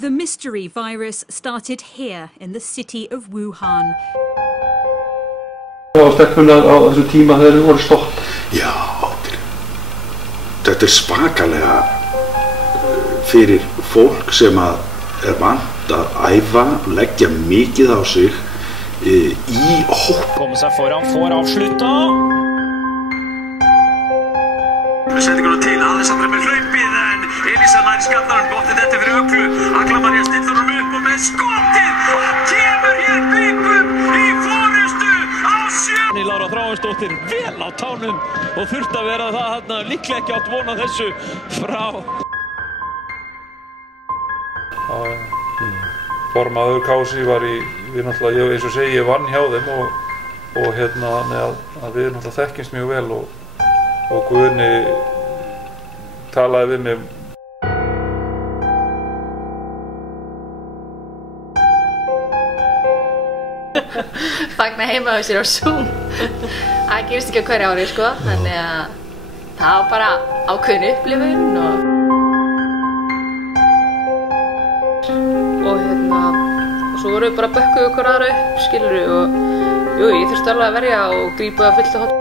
The mystery virus started here in the city of Wuhan. Það var stelpunar á þessum tíma þegar þau voru stopp. Já, þetta svakalega fyrir fólk sem vant að æfa, leggja mikið á sig í hóp. Kommer seg foran, får avslutta. Sendingur til, Alessandra með hlaupið en Elisa nær skallar bóttið þetta fyrir Öglu. Agla María stillar hún upp og með skotið og kemur hér Bíkum í forystu á 7. Lára Þráinsdóttir vel á tánum og þurfti að vera það þarna líklega ekki átt vona þessu frá. Formaður KSÍ var við náttúrulega, eins og segi, ég vann hjá þeim og þannig að við náttúrulega þekkjumst mjög vel og Guðni talaði við mig. Fagna heima á sér á Zoom. Það gerist ekki á hverju ári, sko, þannig að það var bara ákveðin upplifun og svo vorum við bara bökkuð okkur aðra upp, skilurðu, og jú, ég þurfti alveg að verja og grípa fullt af